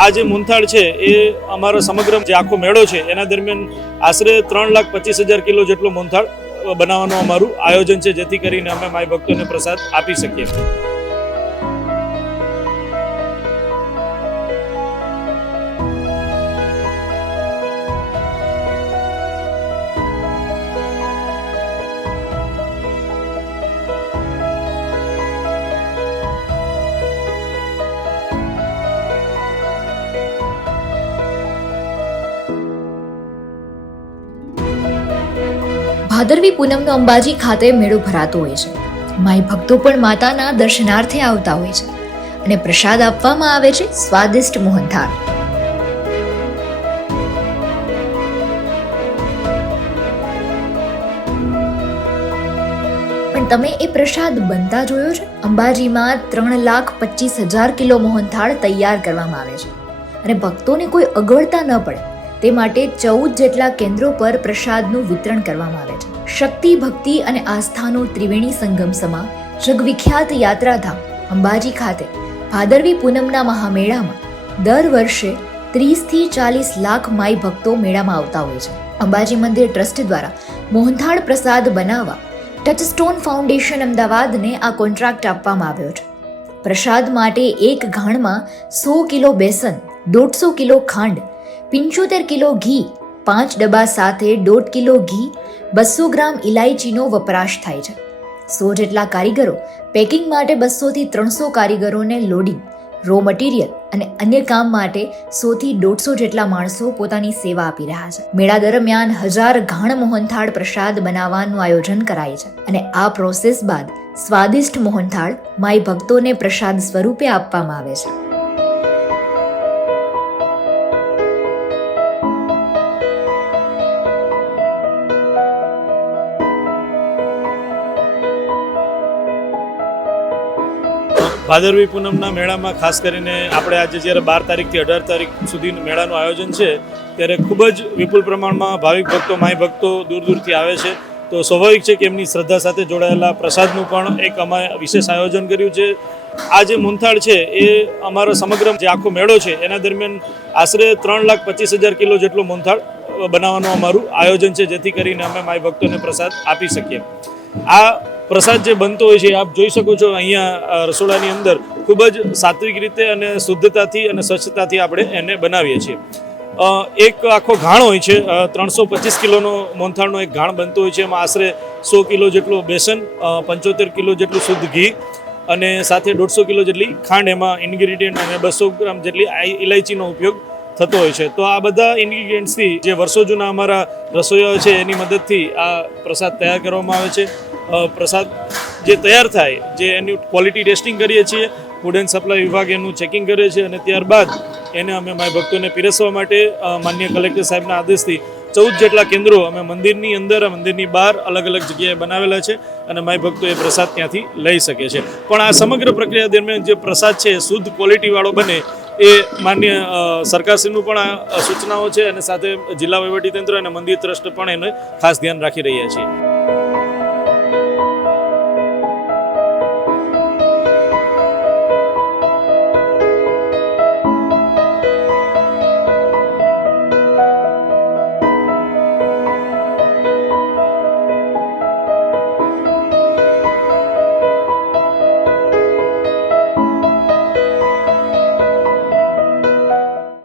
આ જે મોહનથાળ છે એ અમારો સમગ્ર જે આખો મેળો છે એના દરમિયાન આશરે 3,25,000 કિલો જેટલો મોહનથાળ બનાવવાનું અમારું આયોજન છે, જેથી કરીને અમે માય ભક્તોને પ્રસાદ આપી શકીએ. ભાદરવી પૂનમનો અંબાજી ખાતે મેળો ભરાતો હોય છે. માઈ ભક્તો પણ માતાના દર્શનાર્થે આવતા હોય છે અને પ્રસાદ આપવામાં આવે છે સ્વાદિષ્ટ મોહનથાળ. પણ તમે એ પ્રસાદ બનતા જોયો છે? અંબાજીમાં 3,25,000 કિલો મોહનથાળ તૈયાર કરવામાં આવે છે અને ભક્તોને કોઈ અગવડતા ન પડે તે માટે 14 જેટલા કેન્દ્રો પર પ્રસાદનું વિતરણ કરવામાં આવે છે. શક્તિ, ભક્તિ અને આસ્થાનો ત્રિવેણી સંગમ સમા જગવિખ્યાત યાત્રાધામ અંબાજી ખાતે ભાદરવી પૂનમના મહામેળામાં દર વર્ષે 30 થી 40 લાખ માઈ ભક્તો મેળામાં આવતા હોય છે. અંબાજી મંદિર ટ્રસ્ટ દ્વારા મોહનથાળ પ્રસાદ બનાવવા ટચસ્ટોન ફાઉન્ડેશન અમદાવાદને આ કોન્ટ્રાક્ટ આપવામાં આવ્યો છે. પ્રસાદ માટે એક ઘાણમાં 100 કિલો બેસન, 150 કિલો ખાંડ, 75 કિલો ઘી, 5 ડબ્બા સાથે 1.5 કિલો ઘી, 200 ગ્રામ ઇલાયચીનો વપરાશ થાય છે. 100 જેટલા કારીગરો પેકિંગ માટે 200 થી 300 કારીગરોને લોડિંગ, રો મટીરિયલ અને અન્ય કામ માટે 100 થી 150 જેટલા માણસો પોતાની સેવા આપી રહ્યા છે. મેળા દરમિયાન 1000 ઘાણ મોહનથાળ પ્રસાદ બનાવવાનું આયોજન કરાય છે અને આ પ્રોસેસ બાદ સ્વાદિષ્ટ મોહનથાળ માઈ ભક્તોને પ્રસાદ સ્વરૂપે આપવામાં આવે છે. ભાદરવી પૂનમના મેળામાં ખાસ કરીને આપણે આજે જ્યારે 12 તારીખથી 18 તારીખ સુધી મેળાનું આયોજન છે ત્યારે ખૂબ જ વિપુલ પ્રમાણમાં ભાવિક ભક્તો, માઈ ભક્તો દૂર દૂરથી આવે છે. તો સ્વાભાવિક છે કે એમની શ્રદ્ધા સાથે જોડાયેલા પ્રસાદનું પણ એક અમે વિશેષ આયોજન કર્યું છે. આ જે મોહનથાળ છે એ અમારો સમગ્ર જે આખો મેળો છે એના દરમિયાન આશરે 3,25,000 કિલો જેટલો મોહનથાળ બનાવવાનું અમારું આયોજન છે, જેથી કરીને અમે માઈ ભક્તોને પ્રસાદ આપી શકીએ. આ પ્રસાદ જે બનતો હોય છે આપ જોઈ શકો છો અહીંયા રસોડાની અંદર ખૂબ જ સાત્વિક રીતે અને શુદ્ધતાથી અને સ્વચ્છતાથી આપણે એને બનાવીએ છીએ. એક આખો ઘાણ હોય છે, 325 કિલોનો મોહનથાળનો એક ઘાણ બનતો હોય છે. એમાં આશરે 100 કિલો જેટલું બેસન, 75 કિલો જેટલું શુદ્ધ ઘી અને સાથે 150 કિલો જેટલી ખાંડ એમાં ઇન્ગ્રીડિયન્ટ અને 200 ગ્રામ જેટલી ઇલાયચીનો ઉપયોગ થતો હોય છે. તો આ બધા ઇન્ગ્રીડિયન્ટ્સથી જે વર્ષો જૂના અમારા રસોઈયાઓ છે એની મદદથી આ પ્રસાદ તૈયાર કરવામાં આવે છે. પ્રસાદ જે તૈયાર થાય, જે એની ક્વોલિટી ટેસ્ટિંગ કરીએ છીએ, ફૂડ એન્ડ સપ્લાય વિભાગ એનું ચેકિંગ કરે છે અને ત્યારબાદ એને અમે માય ભક્તોને પીરસવા માટે માનનીય કલેક્ટર સાહેબના આદેશથી 14 જેટલા કેન્દ્રો અમે મંદિરની અંદર, મંદિરની બહાર અલગ અલગ જગ્યાએ બનાવેલા છે અને માય ભક્તો એ પ્રસાદ ત્યાંથી લઈ શકે છે. પણ આ સમગ્ર પ્રક્રિયા દરમિયાન જે પ્રસાદ છે શુદ્ધ ક્વોલિટીવાળો બને એ માન્ય સરકારશ્રીનું પણ આ સૂચનાઓ છે અને સાથે જિલ્લા વહીવટીતંત્ર અને મંદિર ટ્રસ્ટ પણ એને ખાસ ધ્યાન રાખી રહ્યા છીએ.